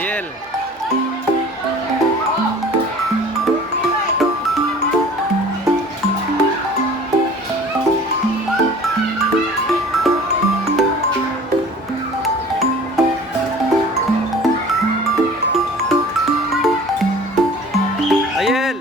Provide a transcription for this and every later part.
Ayel. Ayel.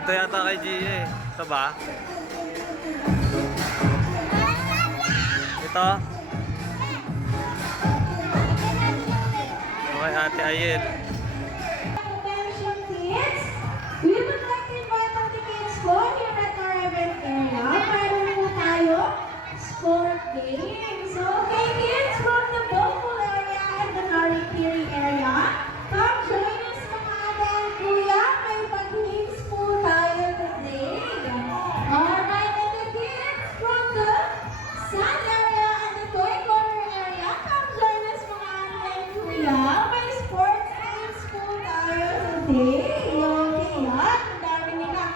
Ito yata kay Gia eh. Ito ba? Ito? Okay, Ate Ayel. Attention kids, we would like to invite all the kids po here at our event area. Meron po tayo sport games. Okay kids, from the Bokul area and the Narikiri area, come join us mga ate and kuya. May pag-games po tayo today. Alright, and the kids from the Sun area and the Toy Corner area, come join us mga ate and kuya. May sports games po tayo today. Okay, yan. Ang dami nila.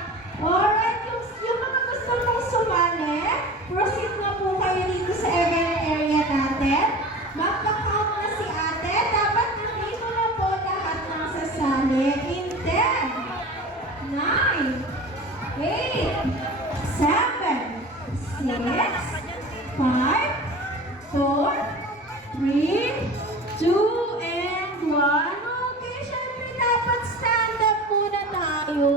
Alright, yung mga gusto mong sumali, proceed na po kayo dito sa event area natin. Magpa-count na si ate. Dapat nandito na po lahat ng sasali. In 10, 9, 8, 7, 6, 5, 4, 3, 2, and 1. Okay, syempre dapat stand up muna tayo.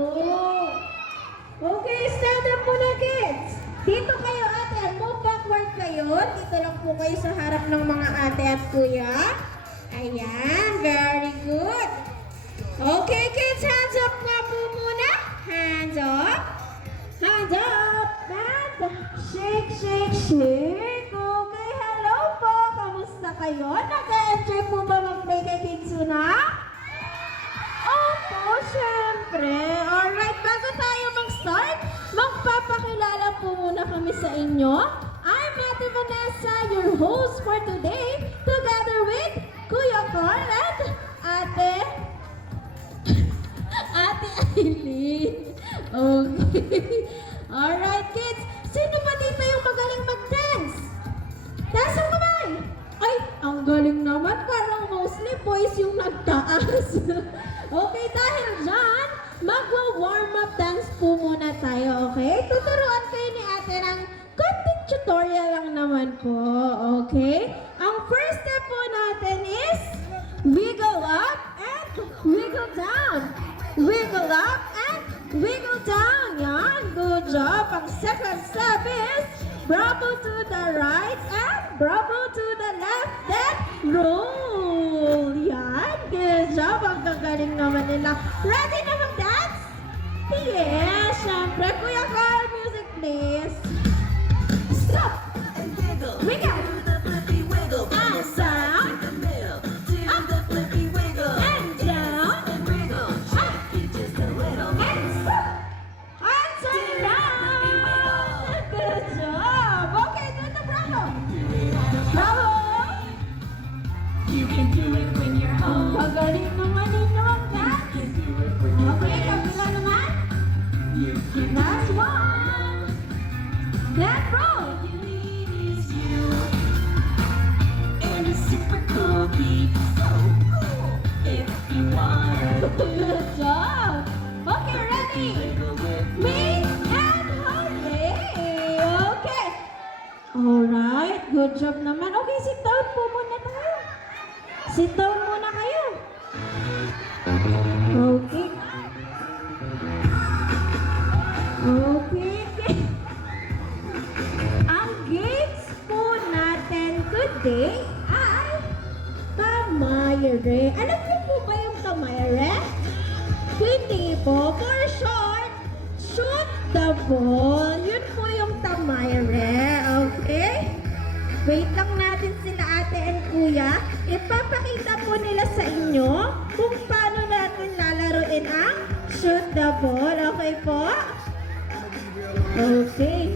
Okay, stand up muna kids. Dito kayo ate, move backward kayo. Dito lang po kayo sa harap ng mga ate at kuya. Ayan, very good. Okay kids, hands up nga po muna. Hands up. Hands up. And shake, shake, shake. Okay, hello po. Kamusta kayo? Nag-enjoy po ba mag-play kay Kidsuna? Opo, syempre. Alright, bago tayo mag-start, magpapakilala po muna kami sa inyo. I'm Ate Vanessa, your host for today, together with Kuya Carl and Ate Aileen. Okay. Alright, kids. Sino ba dito yung magaling mag-dance? Taas ang kamay! Ay, ang galing naman. Parang mostly boys yung nagtaas. Okay, dahil dyan, magwa-warm up dance po muna tayo, okay? Tuturuan kayo ni ate ng konting tutorial lang naman po, okay? Ang first step po natin is wiggle up and wiggle down. Wiggle up and wiggle down. Yan, good job. Ang second step is bravo to the right and bravo to the left. Then roll. Yan, good job. Ang gagaling naman nila. Ready na mag-dance? Yes, syempre. Kuya Carl, music please. Stop. Wiggle. And down. Up. And down. Up. And stop. And turn down. Good job. Okay, do the bravo. Bravo. Magaling naman ninyo ang dance. Okay, kabila naman. Last one. Let's roll. Good job. Okay, ready? Me and Harley. Okay. Alright, good job naman. Okay, sit down po muna tayo. Sit down muna kayo. Okay. Okay. Ang games po natin today ay Tamayre. Alam niyo po ba yung Tamayre? Hindi po. For short, shoot the ball. Yun po yung Tamayre. Okay? Wait lang natin sila ate and kuya. Ipapakita po nila sa inyo kung paano natin lalaroin ang shoot the ball. Okay po? Okay.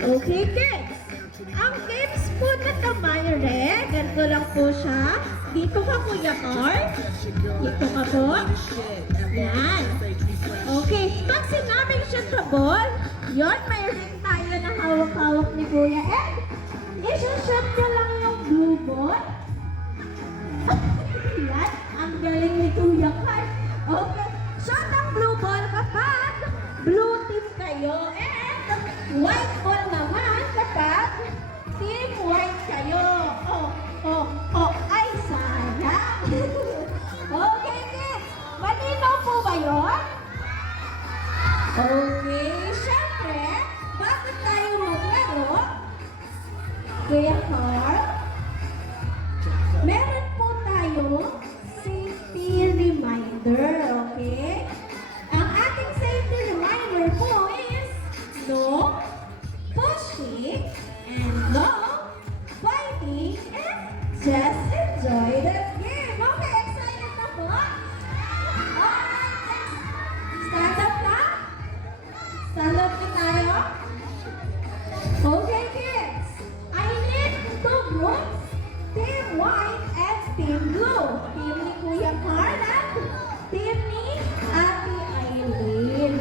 Okay, kids. Ang games po na Tamayre, ganito lang po siya. Dito ka, Kuya Carl. Dito ka po. Yan. Okay. Pag sinabing shoot the ball, yun, may ring tayo na hawak-hawak ni Kuya Ed. I-shoot nyo lang yung blue ball. Yan. Ang galing ni Kuya Carl. Okay. Shot ang blue ball kapag blue team kayo. And white ball naman kapag team white kayo. Ay, sayang. Okay, kids. Malinaw po ba yun? Okay, syempre, bago tayo maglaro, Kuya Carl, meron po tayo safety reminder, okay? Ang ating safety reminder po is no pushing and no fighting and just enjoy the game. Okay, excited na po? Alright, stand up na? Stand up na tayo? Okay, kids. I need two groups. Team white and team blue. Team ni Kuya Carl at team ni Ate Aileen.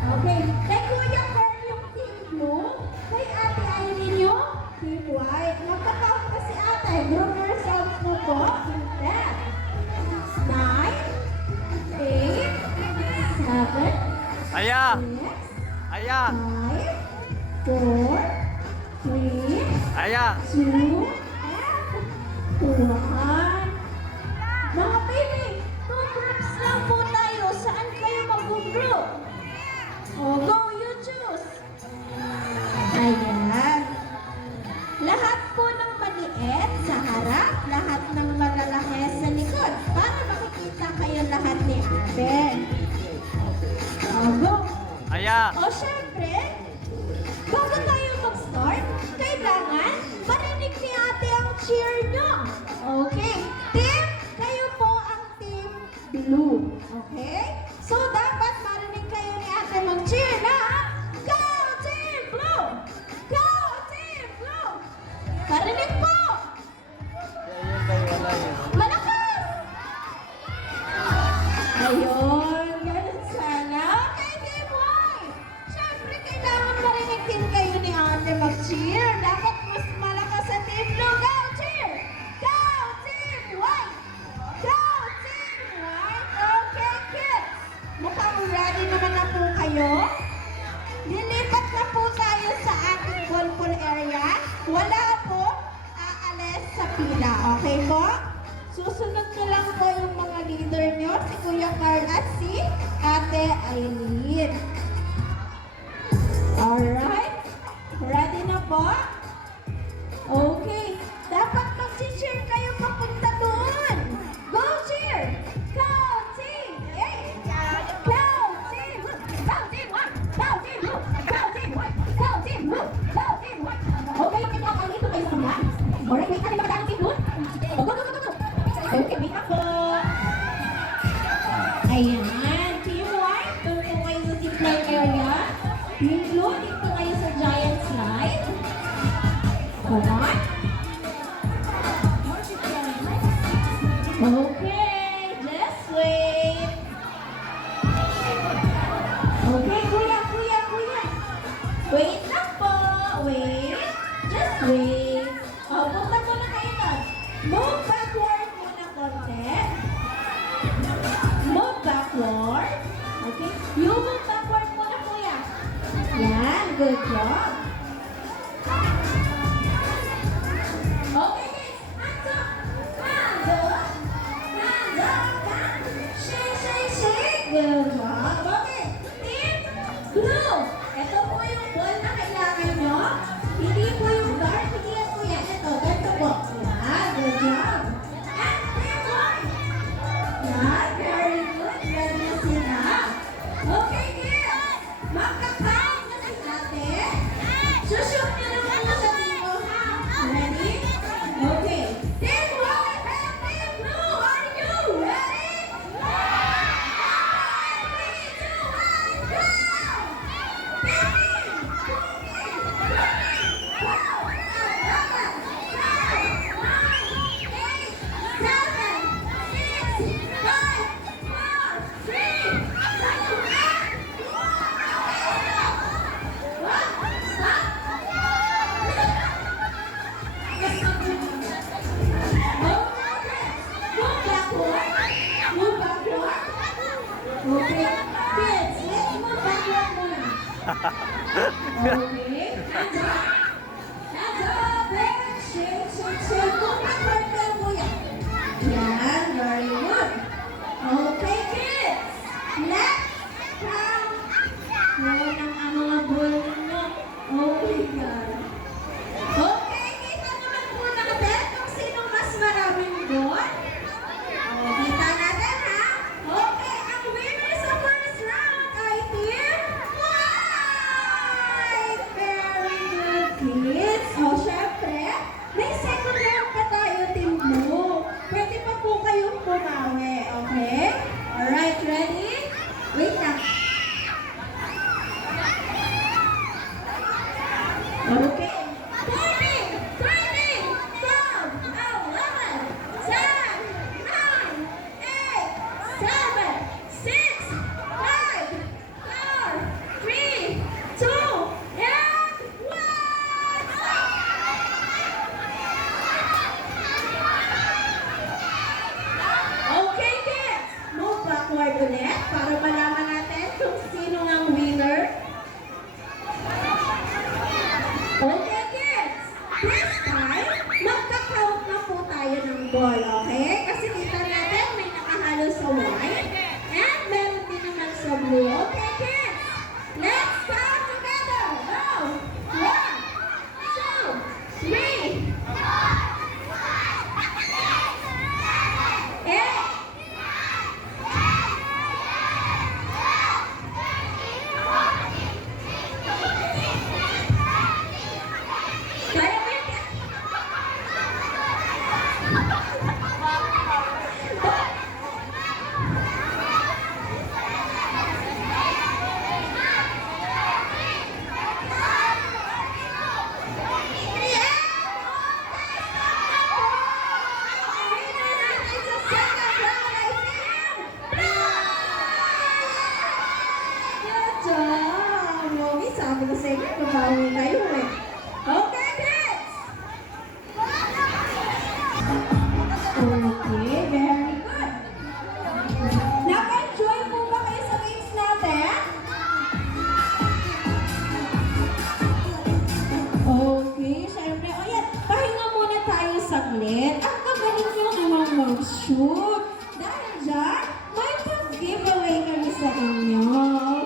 Okay. Kay Kuya Carl yung team blue. Kay Ate Aileen yung team white. Magkakount na si Ate. Group yourselves na po. 9, 8, 7, Aya! 6, Aya! 5, 4, 3, Aya! 2, and 1. Mga baby, 2 groups lang po tayo. Saan kayo mag-group? Go, you choose. Ayan. Lahat po ng maliit sa harap, lahat ng malalaki sa likod. Para makikita kayo lahat ni Ate. Go. Aya! O syempre, bago tayo mag-start, kailangan marinig ni Ate ang cheer nyo. Okay? Team, kayo po ang team blue. Okay? So, dapat marinig kayo ni Ate mag-cheer na Go Team Blue! Go Team Blue! Marinig po! Malakas! Ayun. mukhang ready naman na po kayo. Lilipat na po tayo sa ating ballpool area. Wala po aalis sa pila. Okay po? Susunod na lang po yung mga leader nyo, si Kuya Carl at si Ate Aileen. Alright? Ready na po? Okay. Dapat mag-cheer kayo papunta doon. Go cheer! Counting! Hey! Counting! Counting one! Counting two! Counting one! Counting two! Counting one! Okay, magkakakalito kayo sa kanila. Alright, wait natin magkakakalito doon. Go, go, go, go, go! Okay, wait ako. Ayan. Team white, doon po kayo sa zipline area. Team blue, dito kayo sa giant slide. Come on. Okay, just wait. Okay, kuya, kuya, kuya. Wait lang po. Wait. Just wait. Oh, punta muna kayo doon. Move backward muna konti. Move backward. Okay. You move backward muna, kuya. Yan, good job. Okay, guys. Hands up. Hands up. Hands up. Shake, shake, shake. Good job. Okay. Team blue. Ito po yung ball na kailangan nyo. Hindi po yung guard. Hindi yan po yan. Ito. Ito po. Yan. Good job. And team white. Yan. Very good. Ready na sila. Okay, kids. Magka-count na si ate. Sushoot nyo na muna sa dito, ha? Ready? Okay. Team white and team blue. Are you ready? 3, 2, 1, go! 15, 9, 8, 7, 6, 5, 4, 3, 2, 1, go! Okay, kids, let's move backward muna. Okay, hands up. Hands up, and shake, shake, shake. Move backward kayo, kuya. Yan, very good. Okay, kids. Let's count. Yan ang mga ball ninyo. Okay, guys. Okay, kita naman po natin kung sino mas maraming ball. Kita natin, ha? Okay, ang winner sa first round ay Team White! Very good, kids. O, syempre, may second round pa tayo, Team Blue. Pwede pa po kayong pumawi, okay? Alright, ready? Wait lang. Okay. 14, 13, 12, 11, 10, 9, 8, 7, 6, 5, 4, 3, 2, and 1! Okay, kids. Move backward ulit para malaman natin kung sino ang winner. Okay, kids. This time, magka-count na po tayo ng ball, okay? Kasi kita natin may nakahalo sa white and meron din naman sa blue. Okay, kids. Let's count together. Go! 1, 2, 3, 8, kaya mo yun? Sabi ko sa inyo, mabawi kayo eh. Okay, kids! Okay, very good. Nag-enjoy po ba kayo sa games shoot. Dahil dyan, may pag-giveaway kami sa inyo.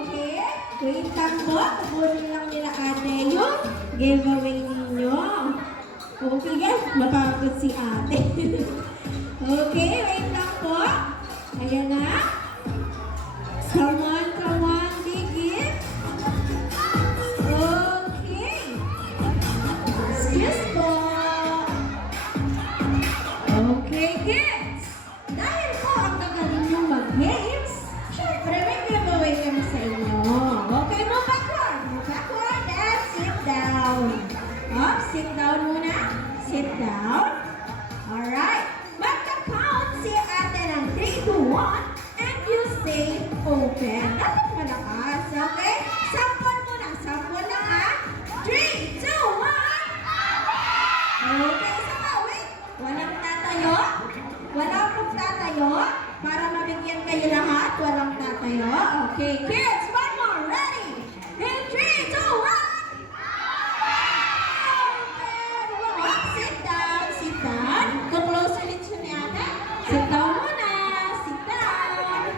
Okay? Wait lang po. Tabunin lang nila ate yung giveaway ninyo. Okay guys, mapagod si ate. Okay, wait lang po. Ayan na. Come on, begin. Okay. Excuse po. Okay, kids. Dahil po ang gagaling yung mag-games, syempre may giveaway kami sa inyo. Okay, move backward. Move backward and sit down. Up, sit down muna. Sit down. Alright. Magka-count si ate ng 3 to 1 and you say open. Dapat malakas, okay? Sample muna. Sample na ha. 3, 2, 1. Okay, isa pa. Wait. Walang tatayo. Walang magtatayo. Para mabigyan kayo lahat. Walang tatayo. Okay, kids. One more. Ready? In 3, 2, 1. Open. Sit down. Sit down. Close ulit siya ni ate. Sit down muna. Sit down.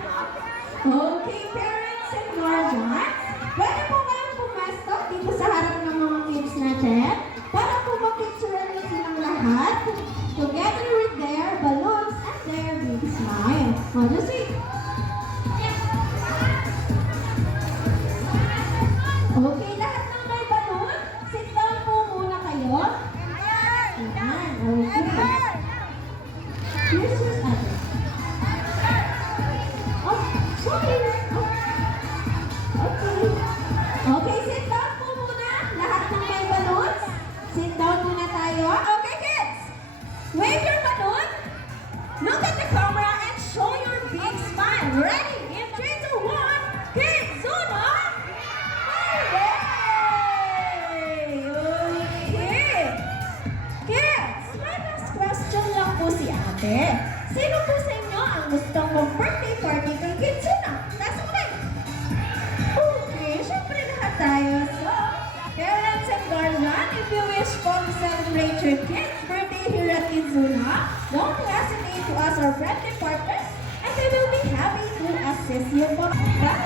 Okay, parents and guardians. Pwede po kayong pumasok dito sa harap ng mga kids natin para po mag-picture niyo silang lahat together with their balloons and their big smile. What do you see? Okay, lahat ng may balloon, sit down po muna kayo. Ayan, okay. Here's your ate. Oh, sorry. Oh. Okay. Okay, sit down po muna. Lahat ng may balloons. Sit down muna tayo. Okay, kids. Wave your balloon. Look at the camera and show your big smile. Ready? In 3, 2, 1. Kids, zoom on. Hooray! Okay. Kids, may last question lang po si ate. Sino po sa inyo ang gustong mag-birthday party kay Kidsuna? Taas mo kayo. Okay, syempre lahat tayo. So, parents and guardian, if you wish po to celebrate your kid's birthday here at Kidzuna, don't hesitate to ask our birthday partners and they will be happy to assist you po. Bye!